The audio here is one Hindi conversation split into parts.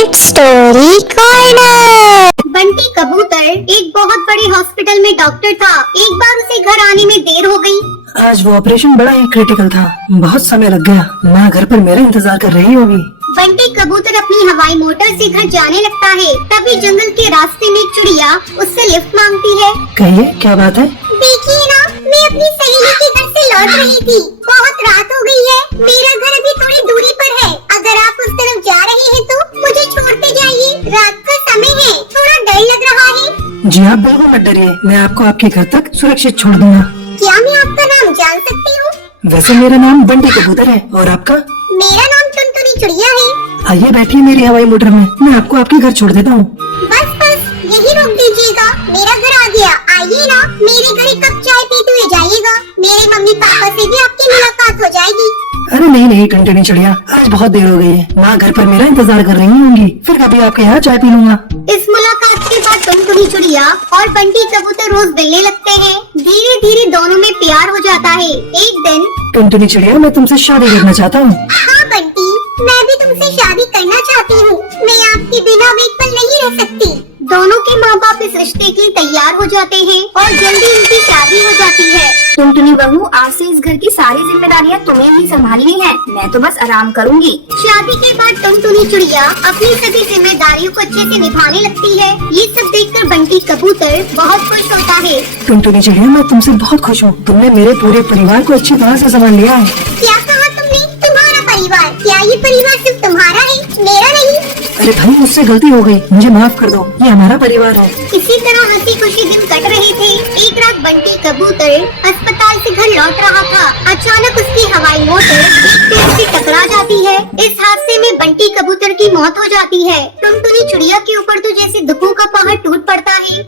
Kid story corner. बंटी कबूतर एक बहुत बड़े हॉस्पिटल में डॉक्टर था। एक बार उसे घर आने में देर हो गई। आज वो ऑपरेशन बड़ा ही क्रिटिकल था, बहुत समय लग गया। माँ घर पर मेरा इंतजार कर रही होगी। बंटी कबूतर अपनी हवाई मोटर से घर जाने लगता है। तभी जंगल के रास्ते में एक चिड़िया उससे लिफ्ट मांगती है। कहिए क्या बात है? देखिए ना, मैं अपनी सहेली के घर से लौट रही थी। बहुत रात हो गई है। मेरा घर अभी थोड़ी दूरी पर है। अगर आप उस तरफ जा रहे हैं तो मुझे छोड़ते जाइए। रात का समय है, थोड़ा डर लग रहा है। जी आप बिल्कुल मत डरिए, मैं आपको आपके घर तक सुरक्षित छोड़ दूंगा। क्या मैं आपका नाम जान सकती हूँ? वैसे मेरा नाम बंटी कबूतर है, और आपका? मेरा नाम टुनटुनी चिड़िया है। आइए बैठिए मेरी हवाई मोटर में, मैं आपको आपके घर छोड़ देता हूँ। बस यही रोक दीजिएगा, मेरा घर आ गया। आइए ना, मेरे घर एक कप चाय पीते हुए जाइएगा। मेरे मम्मी पापा से भी आपकी मुलाकात हो जाएगी। अरे नहीं टुनटुनी चिड़िया, आज बहुत देर हो गई है। माँ घर पर मेरा इंतजार कर रही होंगी, फिर कभी आपके यहाँ चाय पी लूंगा। इस मुलाकात के बाद टुनटुनी चिड़िया और बंटी कबूतर रोज मिलने लगते हैं। धीरे धीरे दोनों में प्यार हो जाता है। एक दिन टुनटुनी चिड़िया, मैं तुमसे शादी करना चाहता हूँ। हाँ बंटी, मैं भी तुमसे शादी करना चाहती हूँ। मैं आपके बिना एक पल नहीं रह सकती। दोनों के माँ बाप इस रिश्ते के लिए तैयार हो जाते हैं और जल्दी उनकी शादी हो जाती है। टुनटुनी बहू, आज से इस घर की सारी जिम्मेदारियाँ तुम्हें ही संभालनी है। मैं तो बस आराम करूँगी। शादी के बाद टुनटुनी चिड़िया अपनी सभी जिम्मेदारियों को अच्छे से निभाने लगती है। ये सब देखकर बंटी कबूतर बहुत खुश होता है। टुनटुनी चिड़िया, मैं तुमसे बहुत खुश हूँ। तुमने मेरे पूरे परिवार को अच्छी तरह से संभाल लिया है। क्या कहा तुमने? तुम्हारा परिवार? क्या ये परिवार सिर्फ तुम्हारा है, मेरा नहीं? अरे भाई, मुझसे गलती हो गई, मुझे माफ कर दो। ये हमारा परिवार है। इसी तरह हंसी खुशी दिन कट रहे थे। एक रात बंटी कबूतर अस्पताल से घर लौट रहा था। अचानक उसकी हवाई मोटर एक पेड़ से टकरा जाती है। इस हादसे में बंटी कबूतर की मौत हो जाती है। टुनटुनी चिड़िया के ऊपर तो जैसे दुखों का पहाड़ टूट पड़ता है।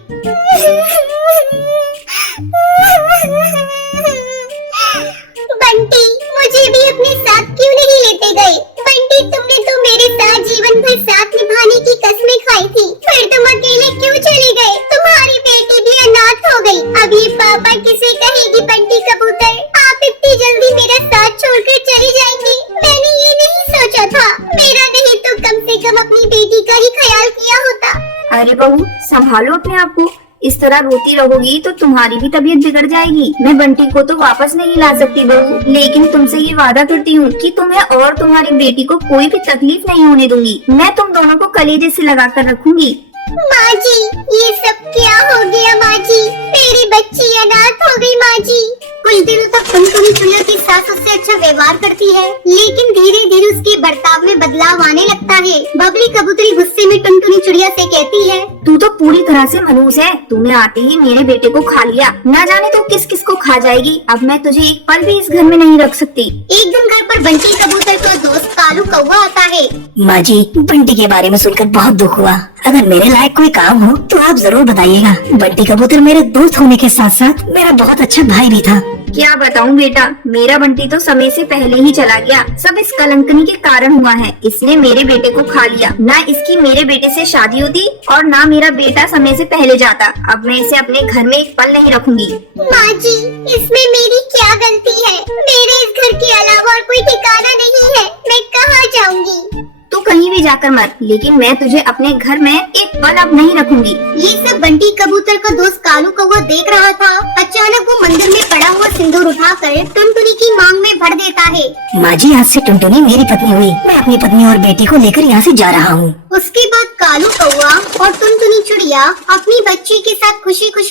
बंटी, मुझे भी अपने साथ क्यों नहीं लेते गए? बंटी, तुमने तो मेरे साथ जीवन भर साथ निभाने की कसमें खाई थी, फिर तुम अकेले क्यों चले गए? तुम्हारी बेटी भी अनाथ हो गई। अब ये पापा किसे कहेगी? बंटी कबूतर, आप इतनी जल्दी मेरा साथ छोड़कर चली जाएंगी, मैंने ये नहीं सोचा था। मेरा नहीं तो कम से कम अपनी बेटी का ही ख्याल किया होता। अरे बहू, संभालो अपने आप को। इस तरह रोती रहोगी तो तुम्हारी भी तबीयत बिगड़ जाएगी। मैं बंटी को तो वापस नहीं ला सकती बहू, लेकिन तुमसे ये वादा करती हूँ कि तुम्हें और तुम्हारी बेटी को कोई भी तकलीफ नहीं होने दूंगी। मैं तुम दोनों को कलेजे से लगा कर रखूंगी। माँ जी, ये सब क्या हो गया? माँ जी, मेरी बच्ची अनाथ हो गई। माँ जी, कुछ दिनों तक टुनटुनी चिड़िया की सास उससे अच्छा व्यवहार करती है, लेकिन धीरे धीरे उसके बर्ताव में बदलाव आने लगता है। बबली कबूतरी गुस्से में टुनटुनी चिड़िया से कहती है, तू तो पूरी तरह से मनहूस है। तूने आते ही मेरे बेटे को खा लिया। न जाने तो किस किस को खा जाएगी। अब मैं तुझे एक पल भी इस घर में नहीं रख सकती। एक दिन घर पर बंटी कबूतर का दोस्त कालू कौवा आता है। माँ जी, बंटी के बारे में सुनकर बहुत दुख हुआ। अगर मेरे लायक कोई काम हो तो आप जरूर बताइएगा। बंटी कबूतर मेरे दोस्त होने के साथ साथ मेरा बहुत अच्छा भाई भी था। क्या बताऊं बेटा, मेरा बंटी तो समय से पहले ही चला गया। सब इस कलंकनी के कारण हुआ है। इसने मेरे बेटे को खा लिया। ना इसकी मेरे बेटे से शादी होती और ना मेरा बेटा समय से पहले जाता। अब मैं इसे अपने घर में एक पल नहीं रखूंगी। माँ जी, इसमें मेरी क्या गलती है? मेरे इस घर के अलावा और कोई ठिकाना नहीं है। मैं कहाँ जाऊँगी? तू कहीं भी जाकर मर, लेकिन मैं तुझे अपने घर में एक पल अब नहीं रखूंगी। ये सब बंटी कबूतर का दोस्त कालू कौवा देख रहा था। अचानक वो मंदिर में पड़ा हुआ सिंदूर उठाकर टुनटुनी की मांग में भर देता है। माँ जी, आज से टुनटुनी मेरी पत्नी हुई। मैं अपनी पत्नी और बेटी को लेकर यहाँ से जा रहा हूँ। उसके बाद कालू कौवा और टुनटुनी चिड़िया अपनी बच्ची के साथ खुशी खुशी